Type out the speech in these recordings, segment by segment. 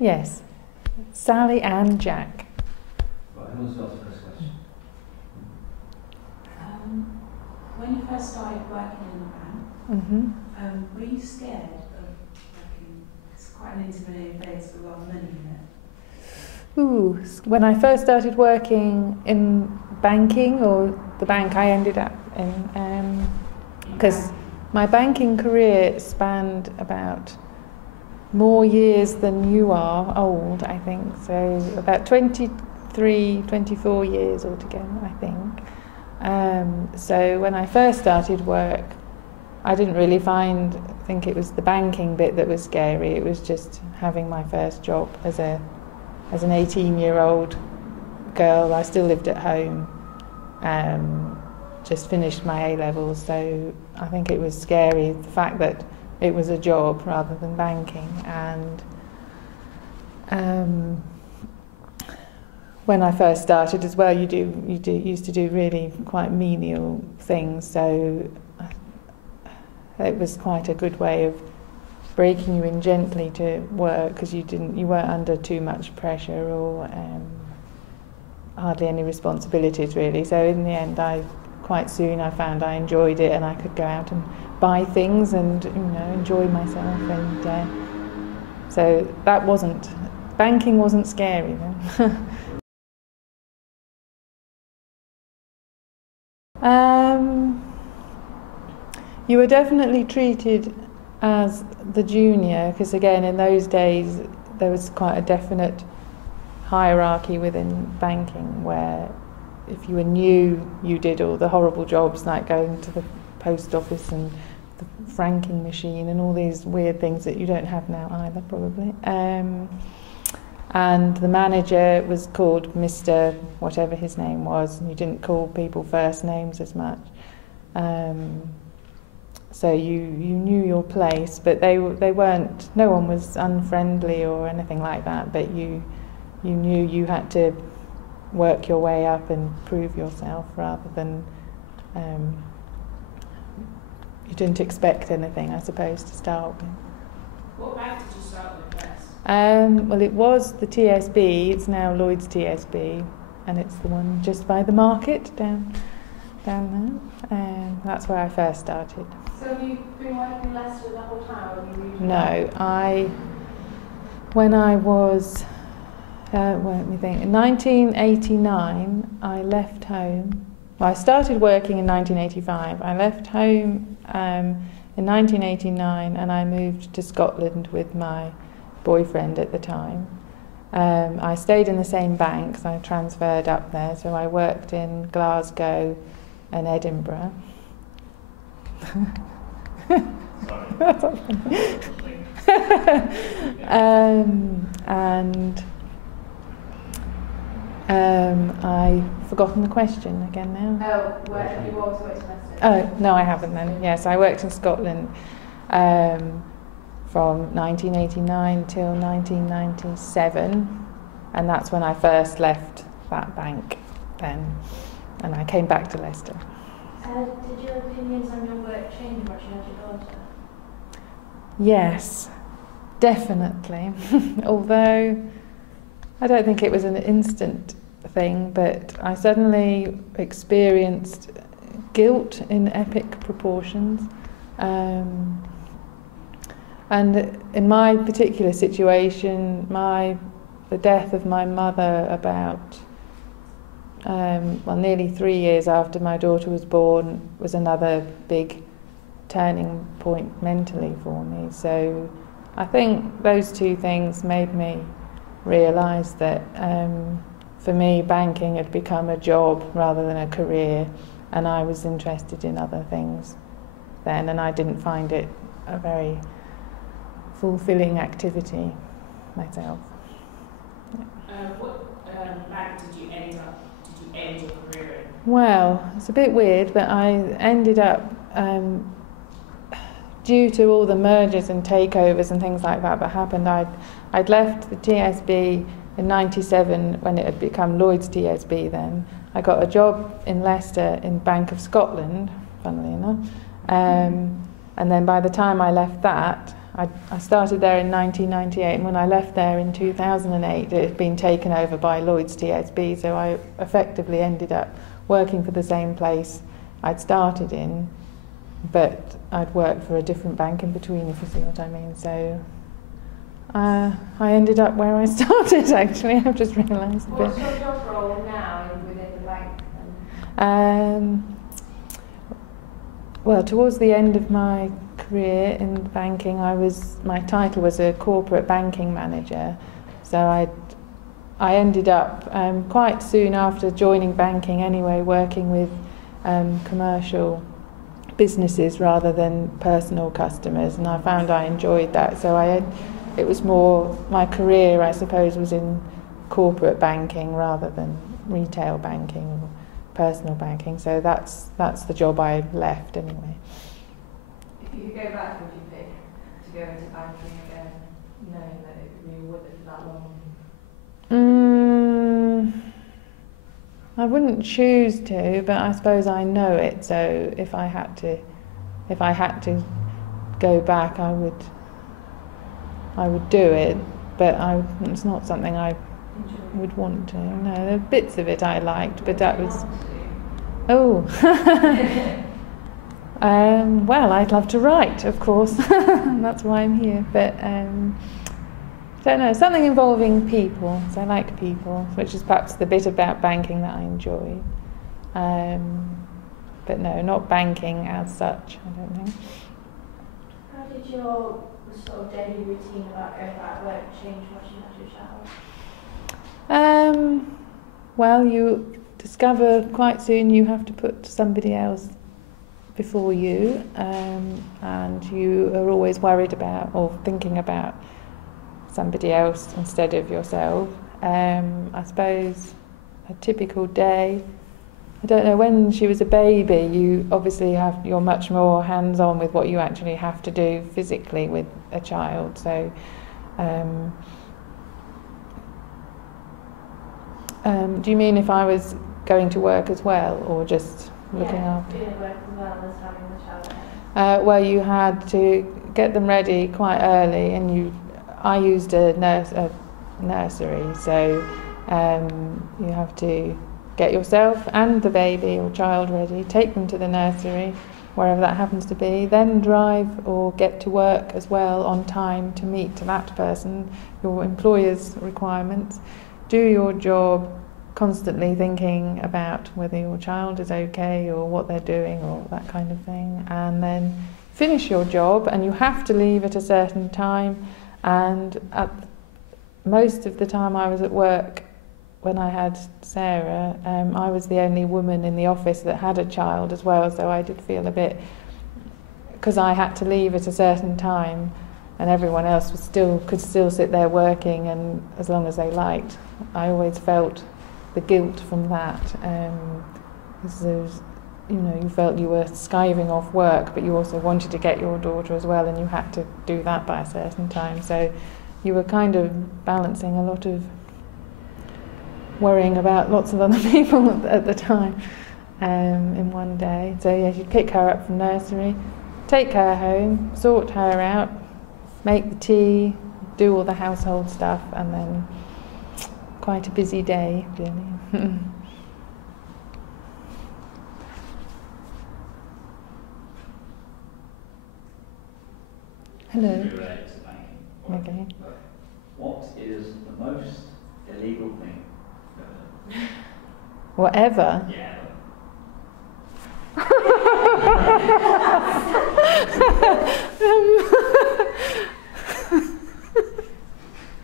Yes. Sally and Jack. Right, who wants to ask the first question? When you first started working in the bank, were you scared of working? It's quite an intimidating place with a lot of money in it. Ooh, when I first started working in banking, or the bank I ended up in, because my banking career spanned about more years than you are old, I think, so about 23, 24 years altogether, I think. So when I first started work, I didn't really think it was the banking bit that was scary. It was just having my first job as an 18-year-old girl. I still lived at home, just finished my A-levels, so I think it was scary, the fact that it was a job rather than banking. And when I first started as well, you used to do really quite menial things, so it was quite a good way of breaking you in gently to work, because you weren't under too much pressure or hardly any responsibilities really. So in the end, quite soon I found I enjoyed it, and I could go out and buy things and enjoy myself, and so banking wasn't scary then. You were definitely treated as the junior, because again in those days there was quite a definite hierarchy within banking, where if you were new you did all the horrible jobs like going to the post office and the franking machine and all these weird things that you don't have now either probably. And the manager was called Mr. whatever his name was, and you didn't call people first names as much. So you knew your place, but they weren't. No one was unfriendly or anything like that. But you knew you had to work your way up and prove yourself, rather than you didn't expect anything, I suppose, to start with. What bank did you start with first? Well, it was the TSB. It's now Lloyd's TSB, and it's the one just by the market down there. That's where I first started. So have you been working in Leicester the whole time, or have you moved? No, when I was, let me think, in 1989, I left home. Well, I started working in 1985. I left home in 1989, and I moved to Scotland with my boyfriend at the time. I stayed in the same bank, so I transferred up there. So I worked in Glasgow and Edinburgh. That's not funny. I've forgotten the question again now. Oh, where have you always worked in Leicester? Oh, no, I haven't then. Yes, I worked in Scotland from 1989 till 1997, and that's when I first left that bank then, and I came back to Leicester. Did your opinions on your work change once you had your daughter? Yes, definitely. Although I don't think it was an instant thing, but I suddenly experienced guilt in epic proportions. And in my particular situation, the death of my mother about nearly 3 years after my daughter was born was another big turning point mentally for me. So I think those two things made me realise that for me banking had become a job rather than a career, and I was interested in other things then, and I didn't find it a very fulfilling activity myself. What bank did you end your career in? Well, it's a bit weird, but I ended up, due to all the mergers and takeovers and things like that happened, I'd left the TSB in '97 when it had become Lloyd's TSB then. I got a job in Leicester in Bank of Scotland, funnily enough, and then by the time I left that, I started there in 1998, and when I left there in 2008, it had been taken over by Lloyds TSB, so I effectively ended up working for the same place I'd started in, but I'd worked for a different bank in between, if you see what I mean. So I ended up where I started, actually. I've just realised. What's your job role now within the bank? Well, towards the end of my career in banking, my title was a corporate banking manager. So I ended up quite soon after joining banking anyway, working with commercial businesses rather than personal customers, and I found I enjoyed that. So it was more, my career I suppose was in corporate banking rather than retail banking or personal banking. So that's the job I left anyway. If you could go back, would you pick to go into banking again, knowing that it could be with it for that long? I wouldn't choose to, but I suppose I know it. So if I had to go back, I would do it. But it's not something I would want to. No, there are bits of it I liked, but that was. Oh. Well, I'd love to write, of course. That's why I'm here. But don't know, something involving people. So I like people, which is perhaps the bit about banking that I enjoy. But no, not banking as such, I don't think. How did your sort of daily routine about going back to work change once you had your child? Well, you discover quite soon you have to put somebody else before you, and you are always worried about or thinking about somebody else instead of yourself. I suppose a typical day, I don't know, when she was a baby, you obviously you're much more hands-on with what you actually have to do physically with a child. So do you mean if I was going to work as well, or just looking after? Doing work as well as having the child at home. Well, you had to get them ready quite early, and I used a nursery, so you have to get yourself and the baby or child ready, take them to the nursery, wherever that happens to be, then drive or get to work as well on time to meet that person, your employer's requirements, do your job, constantly thinking about whether your child is okay or what they're doing or that kind of thing, and then finish your job, and you have to leave at a certain time. And at most of the time I was at work when I had Sarah, I was the only woman in the office that had a child as well, so I did feel a bit, because I had to leave at a certain time and everyone else could still sit there working, and as long as they liked. I always felt the guilt from that, because you felt you were skiving off work, but you also wanted to get your daughter as well, and you had to do that by a certain time. So you were kind of balancing a lot of worrying about lots of other people at the time in one day. So yeah, you'd pick her up from nursery, take her home, sort her out, make the tea, do all the household stuff, and then quite a busy day, really. Hello. Related to banking. Okay. What is the most illegal thing ever? Whatever. Yeah.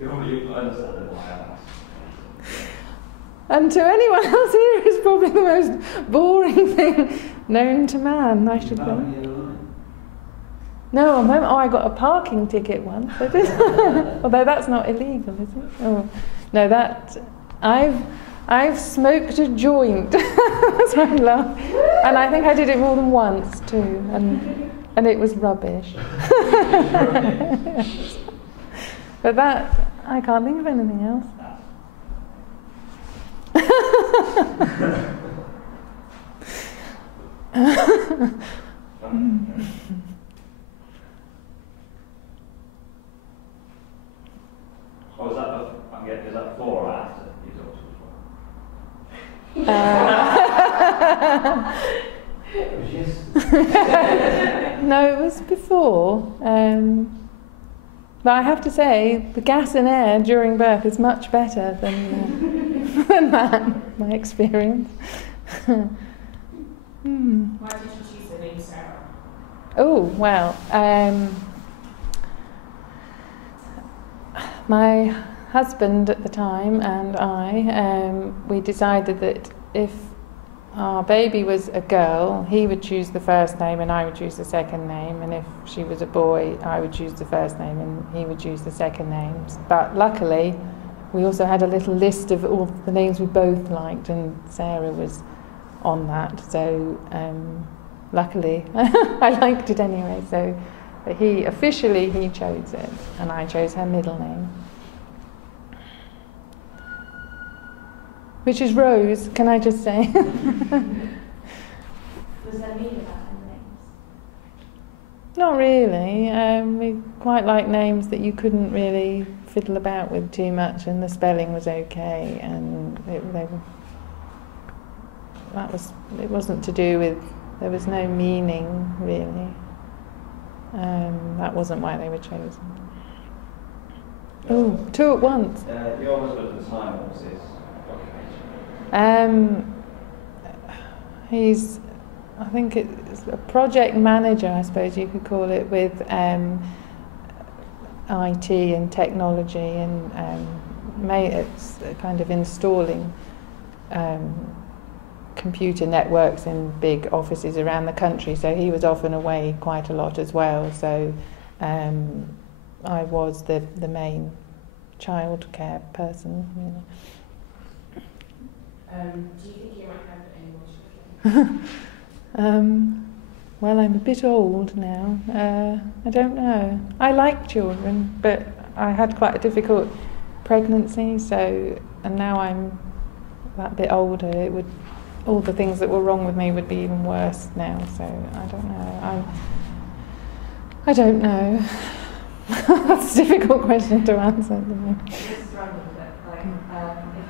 You understand why I asked. And to anyone else here, it's probably the most boring thing known to man, I should think. No, I got a parking ticket once. Although that's not illegal, is it? Oh, no, I've smoked a joint. That's why I laugh. And I think I did it more than once too, and it was rubbish. But that, I can't think of anything else. Is that before or after your daughter was born? No, it was before. But I have to say, the gas and air during birth is much better than, than that, my experience. Why did you choose the name Sarah? Oh, well, my husband at the time and I, we decided that if our baby was a girl, he would choose the first name and I would choose the second name, and if she was a boy, I would choose the first name and he would choose the second names. But luckily, we also had a little list of all the names we both liked, and Sarah was on that, so luckily I liked it anyway. So but he chose it, and I chose her middle name, which is Rose, can I just say? Was there meaning behind the names? Not really. We quite like names that you couldn't really fiddle about with too much, and the spelling was okay, and it wasn't to do with, there was no meaning really. That wasn't why they were chosen. Oh, two at once. Your husband at the time, what was his occupation? He's, I think it's a project manager, I suppose you could call it, with IT and technology, and it's kind of installing computer networks in big offices around the country, so he was often away quite a lot as well, so I was the main childcare person, really. Do you think you might have any more children? Well, I'm a bit old now. I don't know. I like children, but I had quite a difficult pregnancy, and now I'm that bit older, all the things that were wrong with me would be even worse now, so I don't know. I don't know. That's a difficult question to answer. I'm just struggling with it. Like, if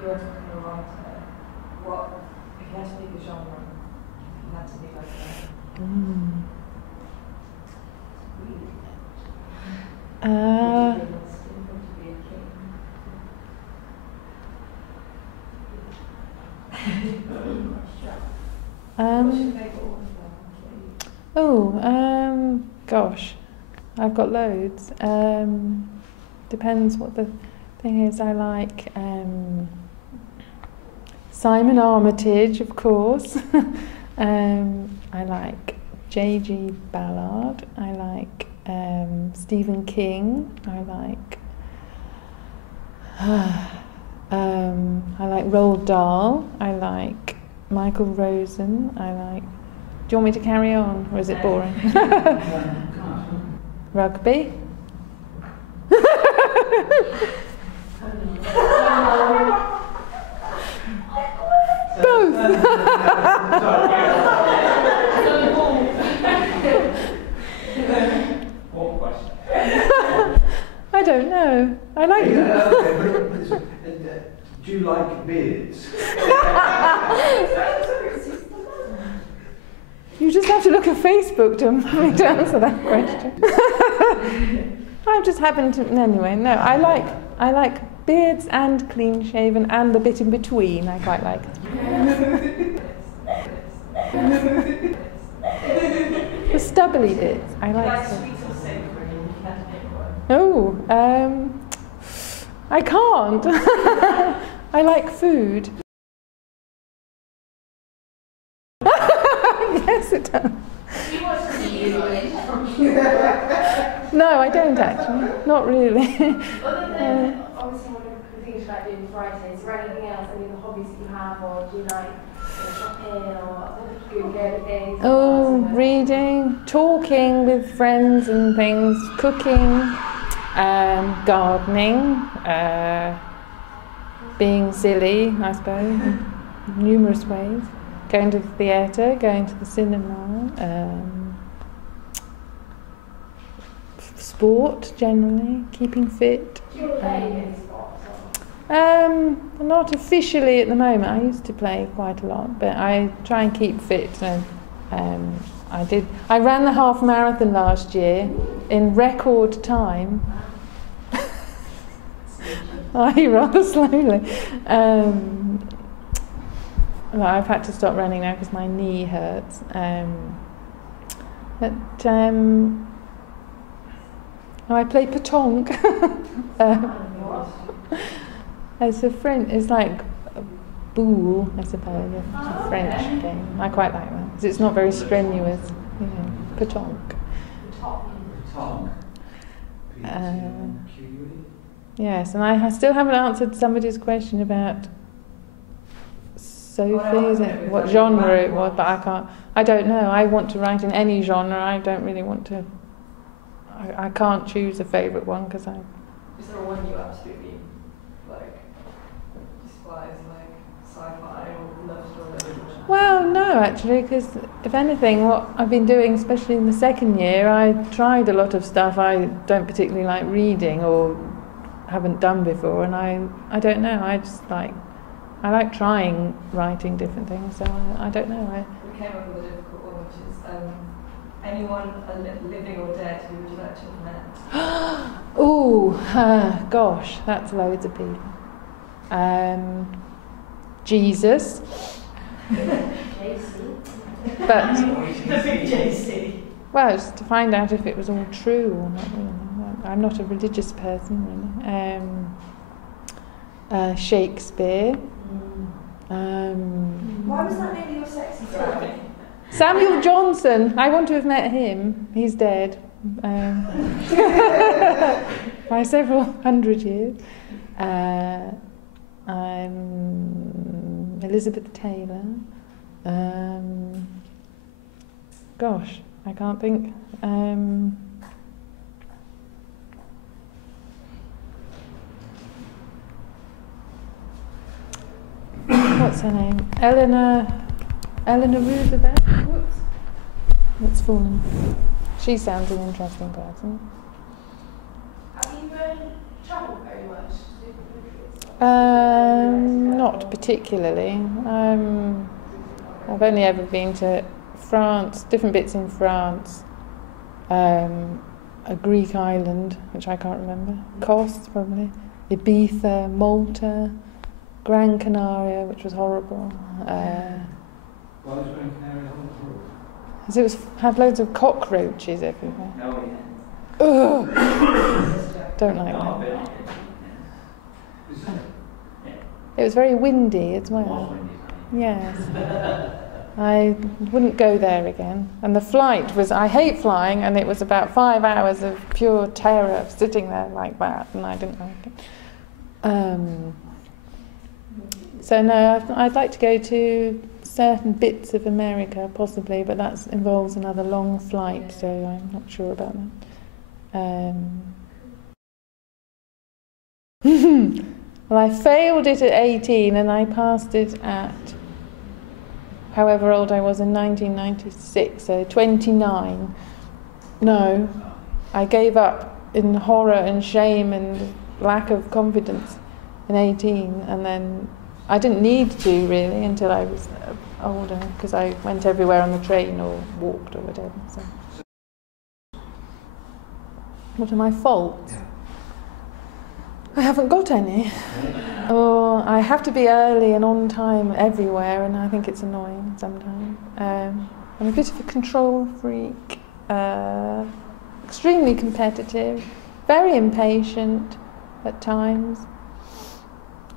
you were talking a writer, if you had to pick a genre, if you had to be like gosh, I've got loads. Depends what the thing is. I like Simon Armitage, of course. I like J.G. Ballard. I like Stephen King. I like Roald Dahl. I like Michael Rosen. Do you want me to carry on, or is it boring? Rugby. Both. What question? I don't know. I like do you like beards? You just have to look at Facebook to answer that question. I just happen to anyway. No, I like beards and clean shaven and the bit in between. I quite like. The stubbly bits. I like. Oh, I can't. I like food. Yes, it does. No, I don't actually. Not really. Other than obviously one of the things you like doing writing, is there anything else, any of the hobbies that you have, or do you like shopping or Googling things? Oh, reading, talking with friends and things, cooking, gardening, being silly, I suppose, in numerous ways. Going to the theatre, going to the cinema, sport generally, keeping fit. Do you play any sports? Not officially at the moment. I used to play quite a lot, but I try and keep fit. And I ran the half marathon last year in record time. Rather slowly. Well, I've had to stop running now because my knee hurts. I play petanque. It's it's like a boule, I suppose. It's a French game. I quite like that because it's not very strenuous. Petanque. Yes, and I still haven't answered somebody's question about Sophie, what genre it was, but I don't know. I want to write in any genre. I don't really want to. I can't choose a favourite one because I. Is there one you absolutely despise, like sci-fi or love story? Well, no, actually, because if anything, what I've been doing, especially in the second year, I tried a lot of stuff I don't particularly like reading or haven't done before, and I don't know. I like trying writing different things, so I don't know. We came up with a difficult one, which is anyone living or dead who would you like to have met? Oh, gosh, that's loads of people. Jesus. But The big JC. well, just to find out if it was all true or not. I'm not a religious person, really. Shakespeare. Why was that maybe your sexy side? Samuel Johnson. I want to have met him. He's dead by several hundred years. Elizabeth Taylor. Gosh, I can't think. What's her name? Eleanor Roosevelt. Whoops. It's fallen. She sounds an interesting person. Have you travelled very much? Not particularly. I've only ever been to France, different bits in France, a Greek island, which I can't remember, Kos probably, Ibiza, Malta, Gran Canaria, which was horrible. Why was Gran Canaria horrible? Because had loads of cockroaches everywhere. Oh, yeah. Ugh. Don't like that. It was very windy as well. Yes. I wouldn't go there again. And the flight was, I hate flying, and it was about 5 hours of pure terror of sitting there like that, and I didn't like it. So no, I'd like to go to certain bits of America, possibly, but that involves another long flight, so I'm not sure about that. Well, I failed it at 18 and I passed it at however old I was in 1996, so 29. No, I gave up in horror and shame and lack of confidence in 18, and then I didn't need to really until I was older, because I went everywhere on the train or walked or whatever. So. What are my faults? I haven't got any. Or I have to be early and on time everywhere, and I think it's annoying sometimes. I'm a bit of a control freak, extremely competitive, very impatient at times.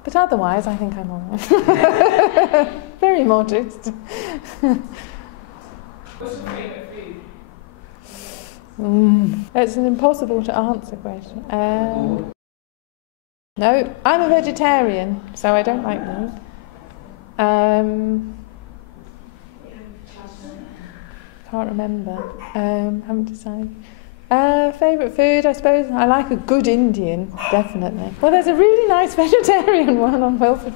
But otherwise, I think I'm all right. Very modest. What's your favourite food? It's an impossible to answer question. No, I'm a vegetarian, so I don't like meat. Can't remember. Haven't decided. Favourite food, I suppose. I like a good Indian, definitely. Well, there's a really nice vegetarian one on Welford